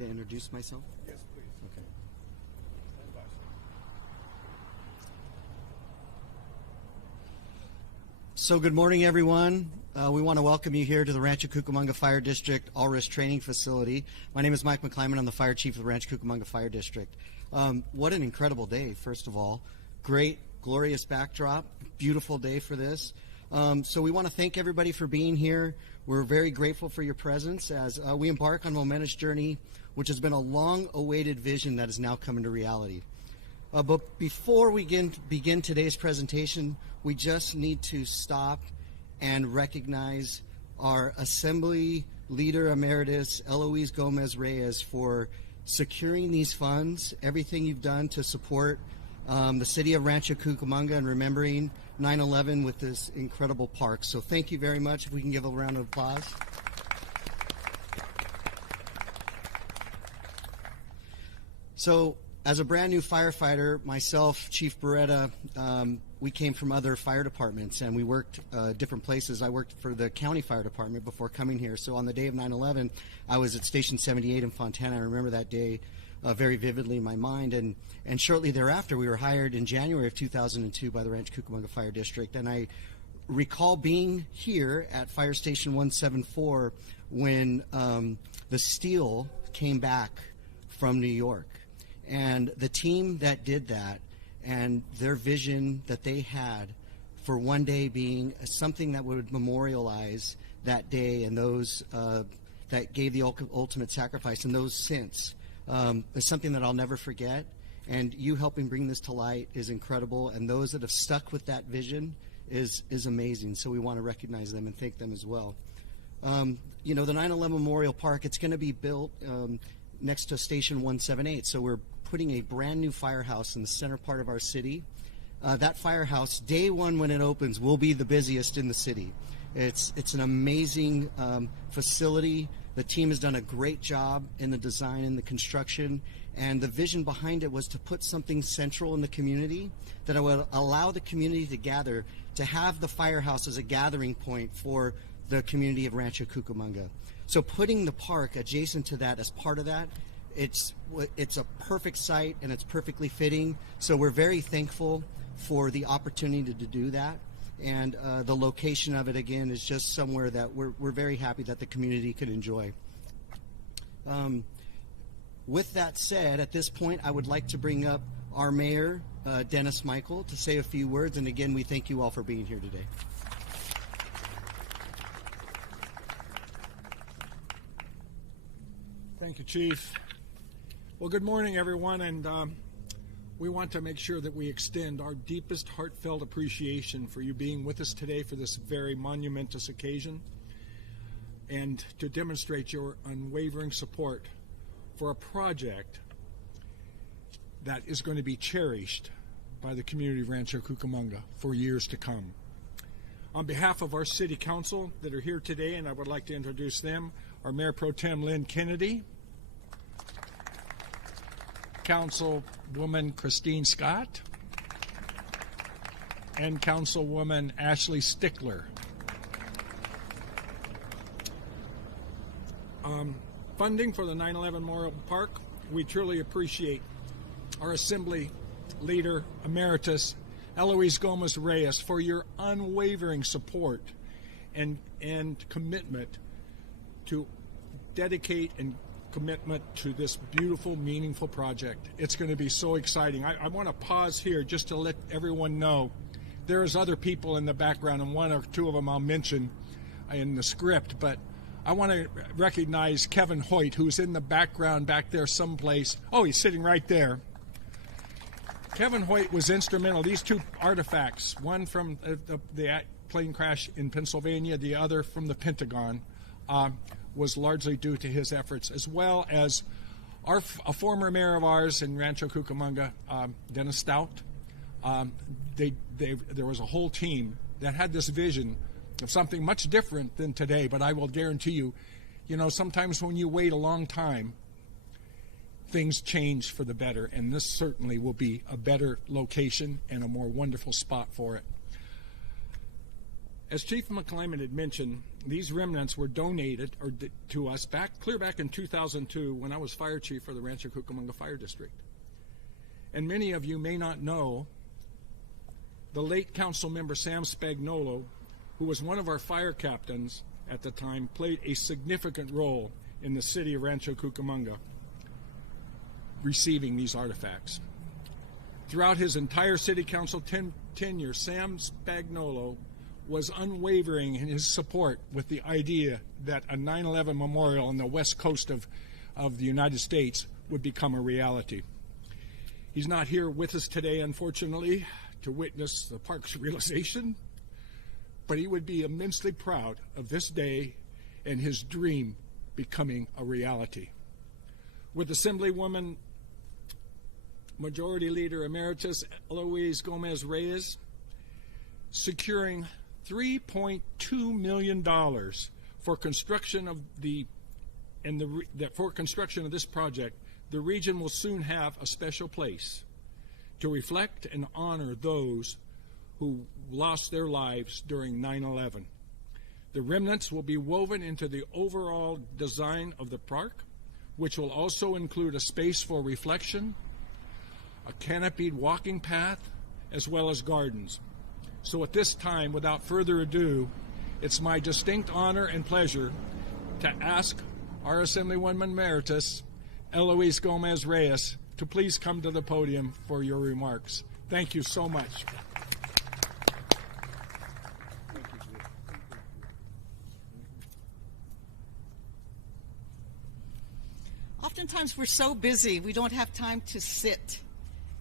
To introduce myself? Yes, please. Okay. Stand by, sir. So good morning, everyone. We want to welcome you here to the Rancho Cucamonga Fire District All-Risk Training Facility. My name is Mike McClyman. I'm the Fire Chief of the Rancho Cucamonga Fire District. What an incredible day, first of all. Great, glorious backdrop. Beautiful day for this. So we want to thank everybody for being here. We're very grateful for your presence as we embark on a momentous journey, which has been a long-awaited vision that is now coming to reality. But before we begin today's presentation, we just need to stop and recognize our Assembly Leader Emeritus, Eloise Gomez Reyes, for securing these funds, everything you've done to support the city of Rancho Cucamonga and remembering 9/11 with this incredible park. So thank you very much. If we can give a round of applause. So as a brand new firefighter, myself, Chief Beretta, we came from other fire departments and we worked different places. I worked for the county fire department before coming here. So on the day of 9/11, I was at Station 78 in Fontana. I remember that day very vividly in my mind. And shortly thereafter, we were hired in January of 2002 by the Rancho Cucamonga Fire District. And I recall being here at Fire Station 174 when the steel came back from New York. And the team that did that and their vision that they had for one day being something that would memorialize that day and those that gave the ultimate sacrifice and those since is something that I'll never forget. And you helping bring this to light is incredible. And those that have stuck with that vision is amazing. So we want to recognize them and thank them as well. You know, the 9/11 Memorial Park, it's going to be built next to Station 178. So we're putting a brand new firehouse in the center part of our city. That firehouse, day one when it opens, will be the busiest in the city. It's an amazing facility. The team has done a great job in the design and the construction, and the vision behind it was to put something central in the community that would allow the community to gather, to have the firehouse as a gathering point for the community of Rancho Cucamonga. So putting the park adjacent to that as part of that, it's a perfect site and it's perfectly fitting. So we're very thankful for the opportunity to do that. And the location of it, again, is just somewhere that we're very happy that the community could enjoy. With that said, at this point, I would like to bring up our mayor, Dennis Michael, to say a few words. And again, we thank you all for being here today. Thank you, Chief. Well, good morning, everyone, and we want to make sure that we extend our deepest heartfelt appreciation for you being with us today for this very monumentous occasion and to demonstrate your unwavering support for a project that is going to be cherished by the community of Rancho Cucamonga for years to come. On behalf of our City Council that are here today, and I would like to introduce them, our Mayor Pro Tem Lynn Kennedy, Councilwoman Christine Scott, and Councilwoman Ashley Stickler. Funding for the 9/11 Memorial Park, we truly appreciate our Assembly Leader Emeritus, Eloise Gomez Reyes, for your unwavering support and commitment to dedicate and commitment to this beautiful, meaningful project. It's going to be so exciting. I want to pause here just to let everyone know there's other people in the background, and one or two of them I'll mention in the script, but I want to recognize Kevin Hoyt, who's in the background back there someplace. Oh, he's sitting right there. Kevin Hoyt was instrumental. These two artifacts, one from the plane crash in Pennsylvania, the other from the Pentagon, was largely due to his efforts, as well as a former mayor of ours in Rancho Cucamonga, Dennis Stout. There was a whole team that had this vision of something much different than today, but I will guarantee you, sometimes when you wait a long time, things change for the better, and this certainly will be a better location and a more wonderful spot for it. As Chief McClyman had mentioned, these remnants were donated to us clear back in 2002 when I was fire chief for the Rancho Cucamonga Fire District. And many of you may not know the late council member Sam Spagnolo, who was one of our fire captains at the time, played a significant role in the city of Rancho Cucamonga receiving these artifacts. Throughout his entire city council tenure, Sam Spagnolo was unwavering in his support with the idea that a 9/11 memorial on the west coast of the United States would become a reality. He's not here with us today, unfortunately, to witness the park's realization, but he would be immensely proud of this day and his dream becoming a reality. With Assemblywoman Majority Leader Emeritus Eloise Gomez Reyes securing $3.2 million for construction of this project, the region will soon have a special place to reflect and honor those who lost their lives during 9/11. The remnants will be woven into the overall design of the park, which will also include a space for reflection, a canopied walking path, as well as gardens. So at this time, without further ado, it's my distinct honor and pleasure to ask our Assemblywoman Emeritus, Eloise Gomez Reyes, to please come to the podium for your remarks. Thank you so much. Oftentimes we're so busy, we don't have time to sit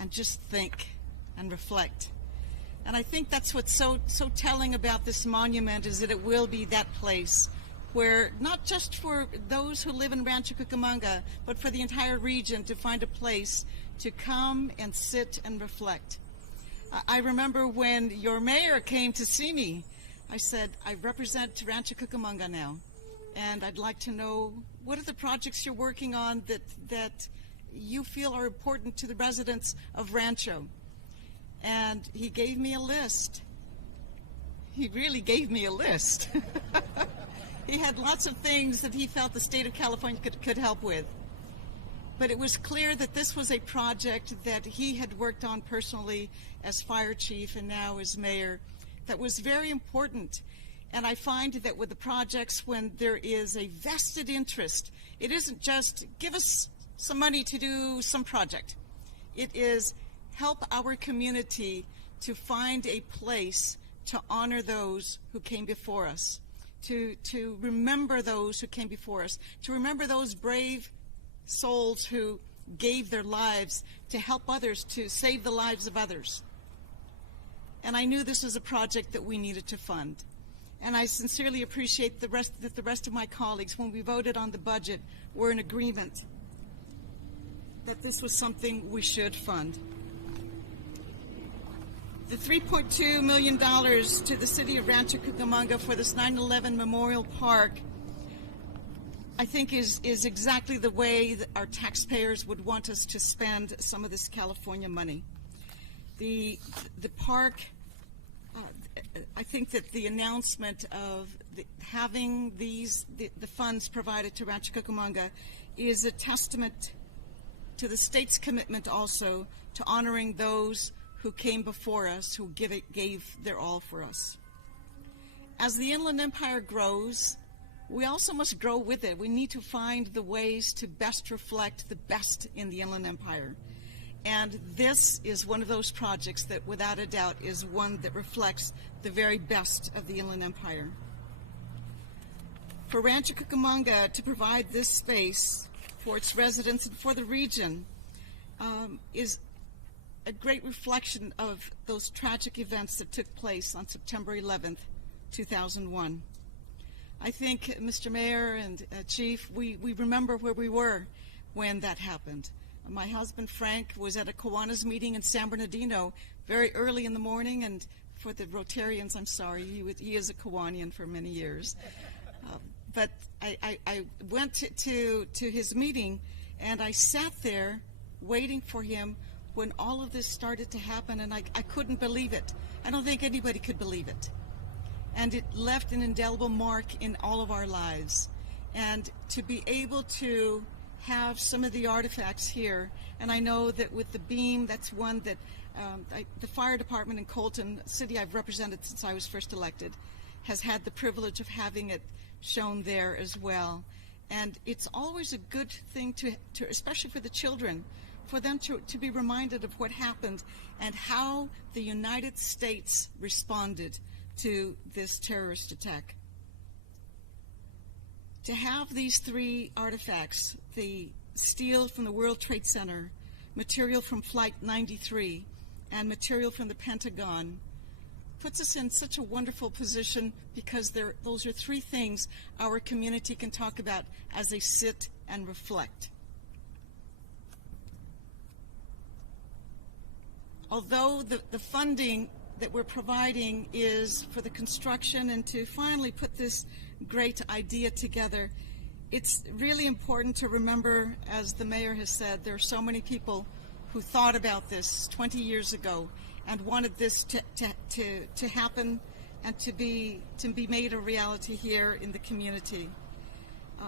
and just think and reflect. And I think that's what's so telling about this monument, is that it will be that place where, not just for those who live in Rancho Cucamonga, but for the entire region to find a place to come and sit and reflect. I remember when your mayor came to see me, I said, I represent Rancho Cucamonga now, and I'd like to know, what are the projects you're working on that you feel are important to the residents of Rancho? And he gave me a list. He really gave me a list. He had lots of things that he felt the state of California could help with. But it was clear that this was a project that he had worked on personally as fire chief and now as mayor that was very important. And I find that with the projects, when there is a vested interest, it isn't just give us some money to do some project. It is help our community to find a place to honor those who came before us, to remember those who came before us, to remember those brave souls who gave their lives to help others, to save the lives of others. And I knew this was a project that we needed to fund. And I sincerely appreciate that the rest of my colleagues, when we voted on the budget, were in agreement that this was something we should fund. The $3.2 million to the city of Rancho Cucamonga for this 9/11 Memorial Park, I think is exactly the way that our taxpayers would want us to spend some of this California money. The park, I think that the announcement of having the funds provided to Rancho Cucamonga is a testament to the state's commitment also to honoring those who came before us, who gave their all for us. As the Inland Empire grows, we also must grow with it. We need to find the ways to best reflect the best in the Inland Empire. And this is one of those projects that, without a doubt, is one that reflects the very best of the Inland Empire. For Rancho Cucamonga to provide this space for its residents and for the region is a great reflection of those tragic events that took place on September 11th, 2001. I think, Mr. Mayor and Chief, we remember where we were when that happened. My husband, Frank, was at a Kiwanis meeting in San Bernardino very early in the morning, and for the Rotarians, I'm sorry, he is a Kiwanian for many years. But I went to his meeting, and I sat there waiting for him when all of this started to happen, and I couldn't believe it. I don't think anybody could believe it. and it left an indelible mark in all of our lives. And to be able to have some of the artifacts here, and I know that with the beam, that's one that the fire department in Colton, a city I've represented since I was first elected, has had the privilege of having it shown there as well. And it's always a good thing to especially for the children, for them to be reminded of what happened and how the United States responded to this terrorist attack. To have these three artifacts, the steel from the World Trade Center, material from Flight 93, and material from the Pentagon, puts us in such a wonderful position because those are three things our community can talk about as they sit and reflect. Although the funding that we're providing is for the construction and to finally put this great idea together, it's really important to remember, as the mayor has said, there are so many people who thought about this 20 years ago and wanted this to happen and to be made a reality here in the community.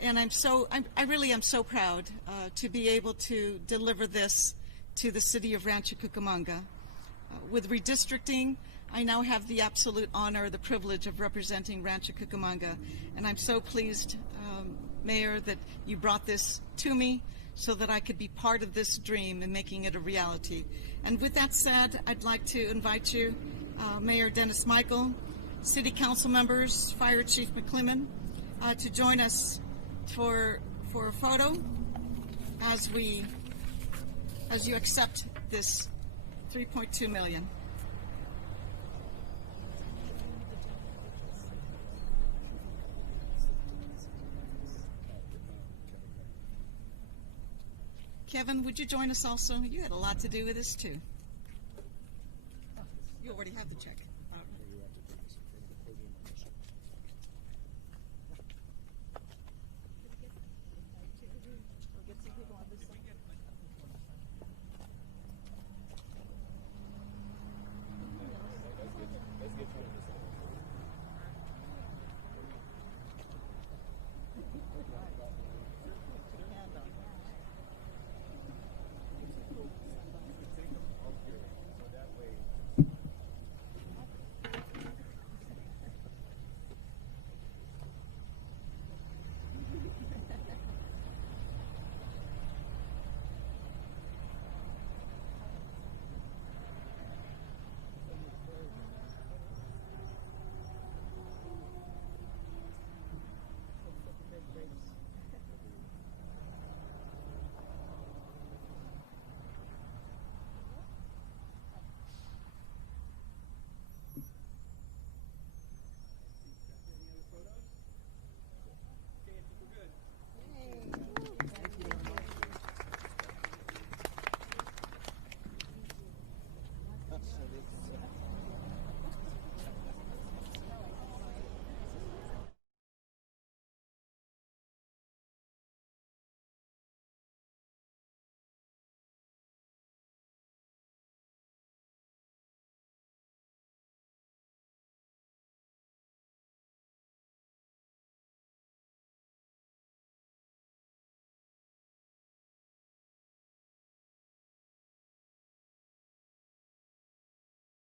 And I really am so proud to be able to deliver this to the city of Rancho Cucamonga. With redistricting, I now have the absolute honor, the privilege of representing Rancho Cucamonga, and I'm so pleased, Mayor, that you brought this to me so that I could be part of this dream and making it a reality. And with that said, I'd like to invite you, Mayor Dennis Michael, City Council members, Fire Chief McClellan, to join us for a photo as you accept this $3.2 million. Kevin, would you join us also? You had a lot to do with this too. You already have the check.